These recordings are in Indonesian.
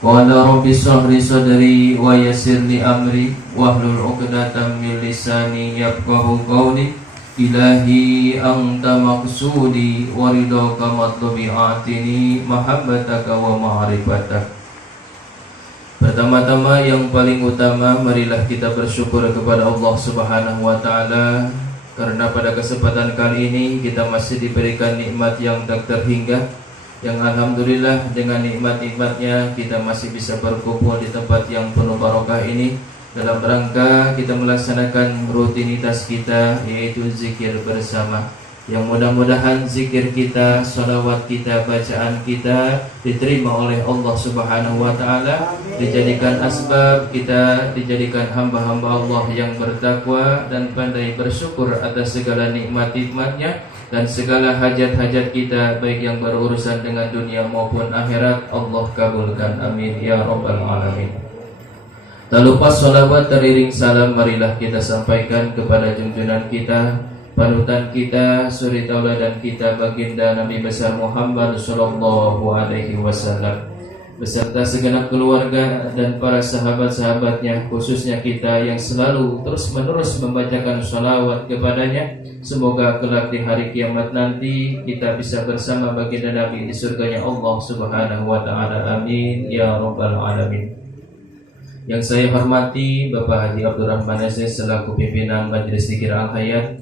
Qala rabbi shrah li sadri wa yassir li amri wahlul 'uqdatam min lisani yafqahu qawli. Ilahi anta maqsudi wa ridhaka matlubi atini mahabbataka wa ma'rifatak. Pertama-tama yang paling utama, marilah kita bersyukur kepada Allah Subhanahu wa taala karena pada kesempatan kali ini kita masih diberikan nikmat yang tak terhingga, yang alhamdulillah dengan nikmat-nikmatnya kita masih bisa berkumpul di tempat yang penuh barokah ini dalam rangka kita melaksanakan rutinitas kita, yaitu zikir bersama. Yang mudah-mudahan zikir kita, salawat kita, bacaan kita diterima oleh Allah Subhanahu wa taala, dijadikan asbab kita dijadikan hamba-hamba Allah yang bertakwa dan pandai bersyukur atas segala nikmat-nikmatnya, dan segala hajat-hajat kita baik yang berurusan dengan dunia maupun akhirat Allah kabulkan, amin ya rabbal alamin. Tak lupa salawat teriring salam marilah kita sampaikan kepada junjungan kita, panutan kita, suri tauladan kita, baginda Nabi besar Muhammad sallallahu alaihi wasallam beserta segenap keluarga dan para sahabat-sahabatnya, khususnya kita yang selalu terus-menerus membacakan salawat kepadanya. Semoga kelak di hari kiamat nanti kita bisa bersama baginda Nabi di surganya Allah Subhanahu wa taala, amin ya rabbal alamin. Yang saya hormati Bapak Haji Abdurrahman Aziz selaku pimpinan Majelis Zikir Al-Hayat,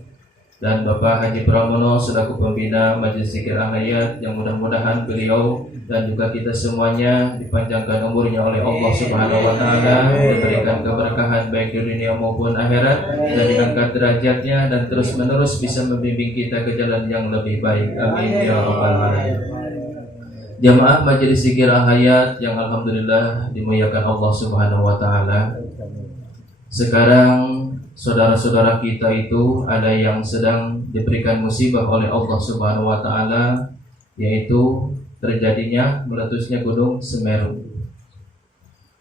dan Bapak Haji Pramono selaku pembina Majelis Zikir Al-Hayat, yang mudah-mudahan beliau dan juga kita semuanya dipanjangkan umurnya oleh Allah Subhanahu wa taala, diberikan keberkahan baik di dunia maupun akhirat, dan diangkat derajatnya dan terus-menerus bisa membimbing kita ke jalan yang lebih baik, amin ya rabbal alamin. Jamaah Majelis Zikir Al-Hayat yang alhamdulillah dimuliakan Allah Subhanahu wa taala. Sekarang saudara-saudara kita itu ada yang sedang diberikan musibah oleh Allah Subhanahu wa taala, yaitu terjadinya meletusnya Gunung Semeru.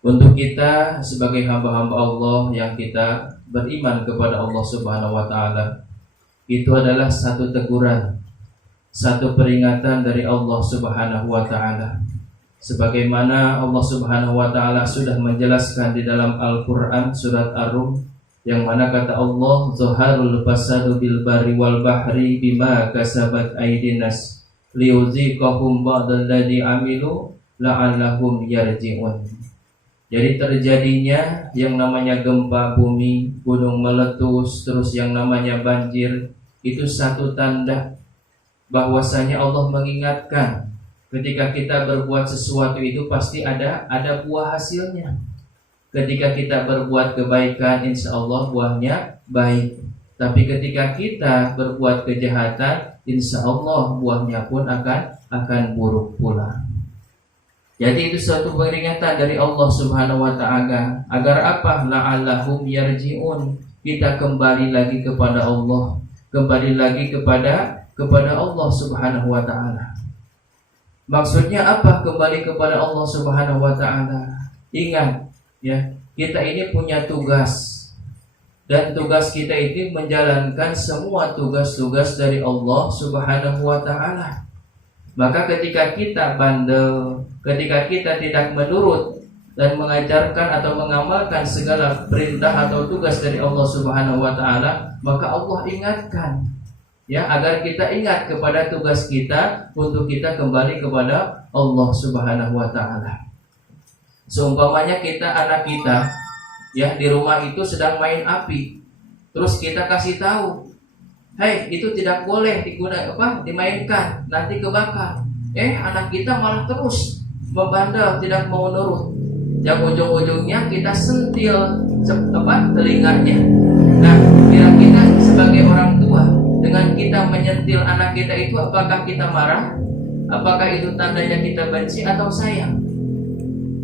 Untuk kita sebagai hamba-hamba Allah yang kita beriman kepada Allah Subhanahu wa taala, itu adalah satu teguran, satu peringatan dari Allah Subhanahu wa taala. Sebagaimana Allah Subhanahu wa taala sudah menjelaskan di dalam Al-Qur'an surat Ar-Rum, yang mana kata Allah, "Zaharul fasadu bil barri wal bahri bima kasabat aydin nas liuziqahum ba'dalladzi amilu la'allahum yarji'un." Jadi terjadinya yang namanya gempa bumi, gunung meletus, terus yang namanya banjir, itu satu tanda bahwasanya Allah mengingatkan ketika kita berbuat sesuatu itu pasti ada buah hasilnya. Ketika kita berbuat kebaikan, insya Allah buahnya baik. Tapi ketika kita berbuat kejahatan, insya Allah buahnya pun akan buruk pula. Jadi itu suatu peringatan dari Allah Subhanahu wa taala. Agar apa? La'allahum yarji'un. Kita kembali lagi kepada Allah, kembali lagi kepada Allah Subhanahu wa taala. Maksudnya apa kembali kepada Allah Subhanahu wa taala? Ingat ya, kita ini punya tugas, dan tugas kita ini menjalankan semua tugas-tugas dari Allah Subhanahu wa taala. Maka ketika kita bandel, ketika kita tidak menurut dan mengajarkan atau mengamalkan segala perintah atau tugas dari Allah Subhanahu wa taala, maka Allah ingatkan ya, agar kita ingat kepada tugas kita untuk kita kembali kepada Allah Subhanahu wa taala. Seumpamanya anak kita ya di rumah itu sedang main api, terus kita kasih tahu, "Hei, itu tidak boleh dimainkan, nanti kebakar." Anak kita malah terus membandel, tidak mau nurut. Yang ujung-ujungnya kita sentil telinganya. Nah, kira-kira sebagai orang tua, dengan kita menyentil anak kita itu, apakah kita marah? Apakah itu tandanya kita benci atau sayang?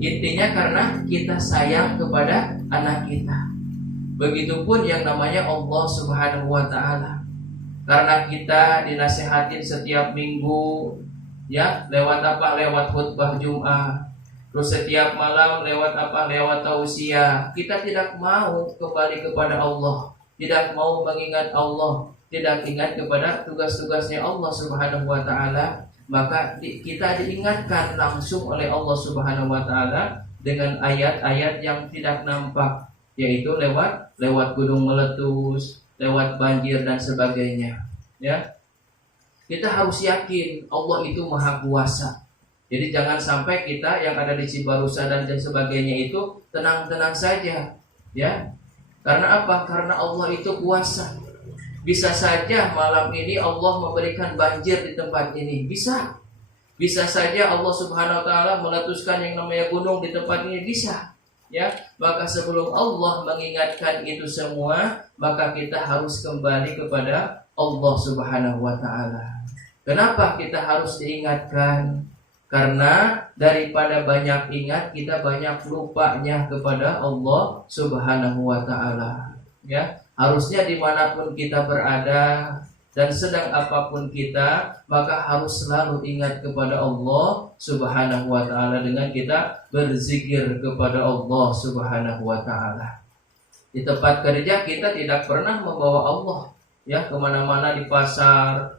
Intinya karena kita sayang kepada anak kita. Begitupun yang namanya Allah Subhanahu wa taala. Karena kita dinasihatin setiap minggu ya, lewat khutbah Jumat. Terus setiap malam lewat tausiah. Kita tidak mau kembali kepada Allah, tidak mau mengingat Allah, tidak ingat kepada tugas-tugasnya Allah Subhanahu wa taala. maka kita diingatkan langsung oleh Allah Subhanahu wa taala dengan ayat-ayat yang tidak nampak, yaitu lewat gunung meletus, lewat banjir dan sebagainya. Ya. Kita harus yakin Allah itu Maha Kuasa. Jadi jangan sampai kita yang ada di Cibarusa dan sebagainya itu tenang-tenang saja, ya. Karena apa? Karena Allah itu kuasa. Bisa saja malam ini Allah memberikan banjir di tempat ini, bisa. Bisa saja Allah Subhanahu wa taala meletuskan yang namanya gunung di tempat ini, bisa. Ya, maka sebelum Allah mengingatkan itu semua, maka kita harus kembali kepada Allah Subhanahu wa taala. Kenapa kita harus diingatkan? Karena daripada banyak ingat, kita banyak lupanya kepada Allah Subhanahu wa taala. Ya, harusnya dimanapun kita berada dan sedang apapun kita, maka harus selalu ingat kepada Allah Subhanahu wa taala dengan kita berzikir kepada Allah Subhanahu wa taala. Di tempat kerja kita tidak pernah membawa Allah, ya, kemana-mana, di pasar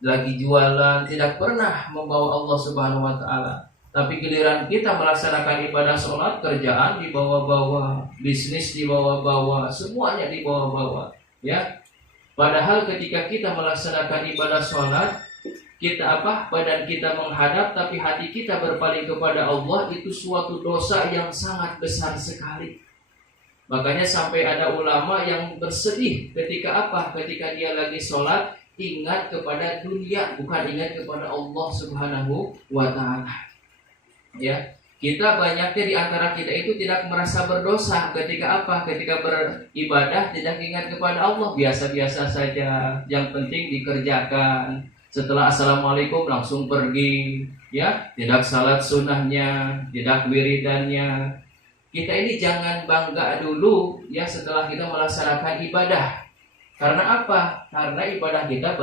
lagi jualan, tidak pernah membawa Allah Subhanahu wa taala. Tapi giliran kita melaksanakan ibadah sholat, kerjaan dibawa-bawa, bisnis dibawa-bawa, semuanya dibawa-bawa, ya. Padahal ketika kita melaksanakan ibadah sholat, kita badan kita menghadap, tapi hati kita berpaling kepada Allah, itu suatu dosa yang sangat besar sekali. Makanya sampai ada ulama yang bersedih ketika ketika dia lagi sholat, ingat kepada dunia, bukan ingat kepada Allah Subhanahu wa taala. Ya, kita banyaknya di antara kita itu tidak merasa berdosa ketika ketika beribadah, tidak ingat kepada Allah, biasa-biasa saja, yang penting dikerjakan. Setelah assalamualaikum langsung pergi, ya, tidak salat sunnahnya, tidak wiridannya. Kita ini jangan bangga dulu, ya, setelah kita melaksanakan ibadah. Karena Karena ibadah kita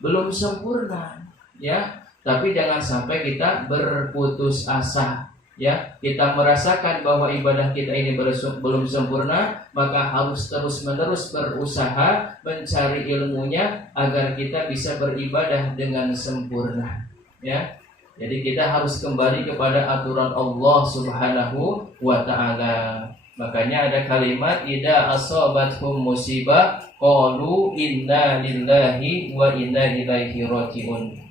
belum sempurna, ya. Tapi jangan sampai kita berputus asa, ya. Kita merasakan bahwa ibadah kita ini belum sempurna, maka harus terus-menerus berusaha mencari ilmunya agar kita bisa beribadah dengan sempurna, ya. Jadi kita harus kembali kepada aturan Allah Subhanahu wa taala. Makanya ada kalimat idza asabathum musibah qalu inna lillahi wa inna ilaihi rajiun.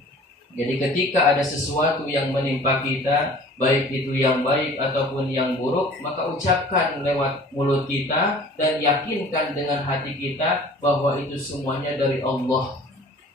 Jadi ketika ada sesuatu yang menimpa kita, baik itu yang baik ataupun yang buruk, maka ucapkan lewat mulut kita dan yakinkan dengan hati kita bahwa itu semuanya dari Allah.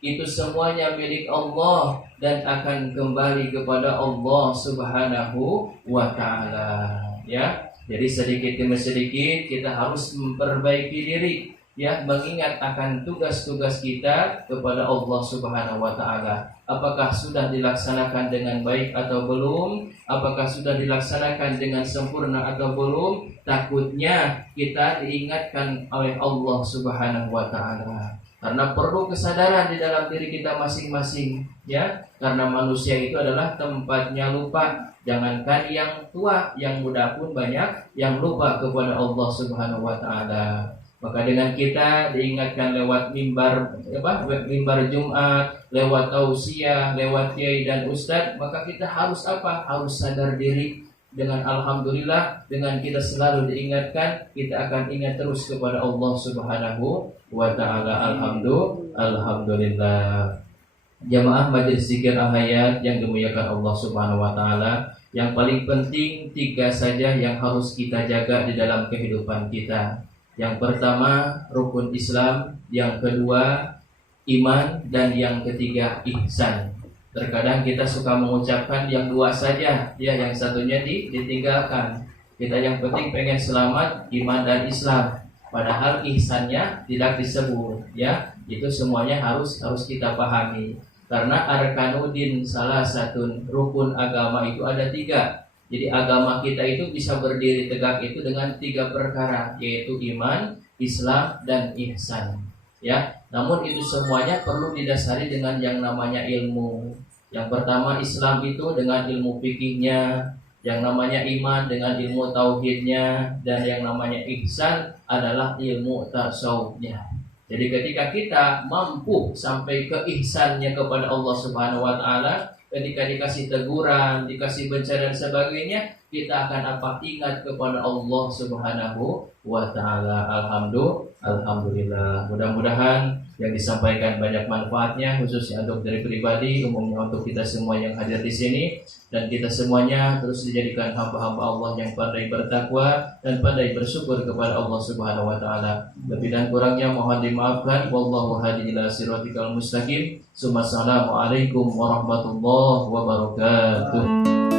Itu semuanya milik Allah dan akan kembali kepada Allah Subhanahu wa taala, ya. Jadi sedikit demi sedikit kita harus memperbaiki diri, ya, mengingat akan tugas-tugas kita kepada Allah Subhanahu wa taala. Apakah sudah dilaksanakan dengan baik atau belum? Apakah sudah dilaksanakan dengan sempurna atau belum? Takutnya kita diingatkan oleh Allah Subhanahu wa taala. Karena perlu kesadaran di dalam diri kita masing-masing, ya. Karena manusia itu adalah tempatnya lupa. Jangankan yang tua, yang muda pun banyak yang lupa kepada Allah Subhanahu wa taala. Maka dengan kita diingatkan lewat mimbar Jumat, lewat tausiah, lewat kiai dan ustadz, maka kita harus harus sadar diri. Dengan alhamdulillah, dengan kita selalu diingatkan, kita akan ingat terus kepada Allah Subhanahu wa taala. Alhamdulillah. Jamaah majelis zikir al-hayat yang dimuliakan Allah Subhanahu wa taala, yang paling penting 3 saja yang harus kita jaga di dalam kehidupan kita. Yang pertama rukun Islam, yang kedua iman, dan yang ketiga ihsan. Terkadang kita suka mengucapkan yang 2 saja, ya, yang satunya ditinggalkan. Kita yang penting pengen selamat iman dan Islam, padahal ihsannya tidak disebut, ya. Itu semuanya harus kita pahami. Karena arkanuddin, salah satu rukun agama itu ada 3. Jadi agama kita itu bisa berdiri tegak itu dengan 3 perkara, yaitu iman, Islam, dan ihsan, ya. Namun itu semuanya perlu didasari dengan yang namanya ilmu. Yang pertama Islam itu dengan ilmu fikihnya, yang namanya iman dengan ilmu tauhidnya, dan yang namanya ihsan adalah ilmu tasawufnya. Jadi ketika kita mampu sampai ke ihsannya kepada Allah Subhanahu wa taala, ketika dikasih teguran, dikasih bencana dan sebagainya, kita akan apa? Ingat kepada Allah Subhanahu wa taala. Alhamdulillah. Mudah-mudahan yang disampaikan banyak manfaatnya, khususnya untuk diri pribadi, umumnya untuk kita semua yang hadir di sini, dan kita semuanya terus dijadikan hamba-hamba Allah yang pandai bertakwa dan pandai bersyukur kepada Allah Subhanahu wa taala. Lebih dan kurangnya mohon dimaafkan. Wallahu hadi ila siratikal mustaqim. Assalamualaikum warahmatullahi wabarakatuh.